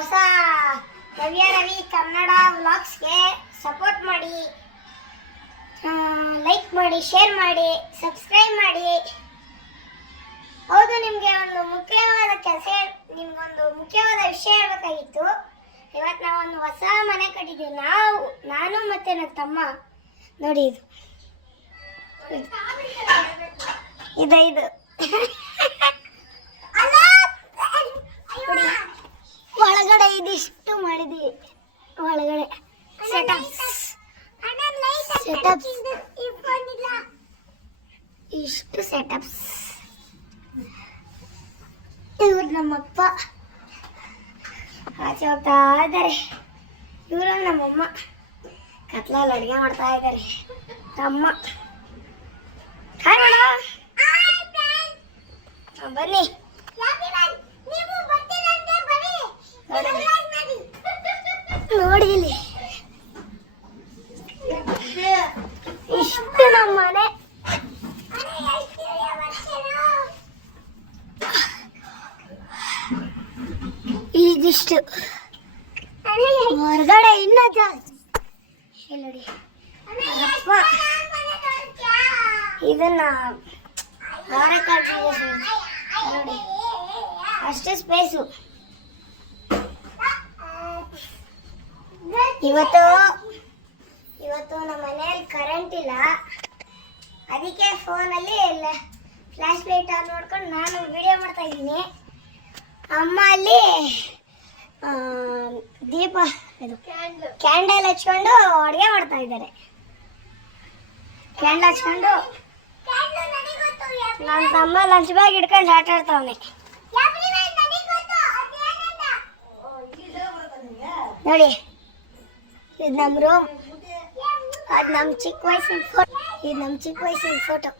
ಹೊಸ ನವ್ಯ ರವಿ ಕನ್ನಡ ವ್ಲಾಗ್ಸ್ಗೆ ಸಪೋರ್ಟ್ ಮಾಡಿ ಲೈಕ್ ಮಾಡಿ ಶೇರ್ ಮಾಡಿ ಸಬ್ಸ್ಕ್ರೈಬ್ ಮಾಡಿ. ಹೌದು, ನಿಮಗೆ ಒಂದು ಮುಖ್ಯವಾದ ಕೆಲಸ ನಿಮಗೊಂದು ಮುಖ್ಯವಾದ ವಿಷಯ ಹೇಳಬೇಕಾಗಿತ್ತು. ಇವತ್ತು ನಾವೊಂದು ಹೊಸ ಮನೆ ಕಟ್ಟಿದ್ದೀವಿ ನಾವು, ನಾನು ಮತ್ತು ನನ್ನ ತಮ್ಮ. ನೋಡಿ ಇದು. ಇದು ಇದು ನೋಡಿ, ಒಳಗಡೆ ಮಾಡಿದ್ವಿ ಒಳಗಡೆ. ಸೆಟಪ್ಸ್ ಇಷ್ಟು ಸೆಟಪ್ಸ್ ಇವ್ರು ನಮ್ಮಪ್ಪ. ಆಚೆ ಹೋಗ್ತಾ ಇದ್ದಾರೆ ಇವರು ನಮ್ಮಮ್ಮ. ಕತ್ಲಲ್ಲಿ ಅಡುಗೆ ಮಾಡ್ತಾ ಇದ್ದಾರೆ. ತಮ್ಮ. ಹಾಯ್ ಬನ್ನಿ. ನೋಡಿ ಇಷ್ಟು ನಮ್ಮ ಮನೆ. ಇದಿಷ್ಟು ಹೊರಗಡೆ ಇನ್ನ ಜಾಸ್ತಿ. ನೋಡಿ. ಇದನ್ನ ವಾರಕ್ಕಾಗಿ ನೋಡಿ. ಅಷ್ಟೇ ಸ್ಪೇಸು ಇವತ್ತು ಇವತ್ತು ನಮ್ಮ ಮನೆಯಲ್ಲಿ ಕರೆಂಟ್ ಇಲ್ಲ. ಅದಕ್ಕೆ ಫೋನಲ್ಲಿ ಫ್ಲ್ಯಾಶ್ ಲೈಟ್ ಆನ್ ನೋಡ್ಕೊಂಡು ನಾನು ವಿಡಿಯೋ ಮಾಡ್ತಾ ಇದ್ದೀನಿ. ಅಮ್ಮ ಅಲ್ಲಿ ದೀಪ ಇದು ಕ್ಯಾಂಡಲ್ ಹಚ್ಕೊಂಡು ಅಡುಗೆ ಮಾಡ್ತಾ ಇದ್ದಾರೆ. ಕ್ಯಾಂಡಲ್ ಹಚ್ಕೊಂಡು ನನ್ನ ತಮ್ಮ ಲಂಚ್ ಬ್ಯಾಗ್ ಇಟ್ಕೊಂಡು ಆಟ ಆಡ್ತಾವನೆ. ನೋಡಿ. ಇದು ನಮ್ಮ ರೂಮ್ ಅದು ನಮ್ಮ ಚಿಕ್ಕ ವಯಸ್ಸಿನ ಫೋಟೋ ಇದು ನಮ್ಮ ಚಿಕ್ಕ ವಯಸ್ಸಿನ ಫೋಟೋ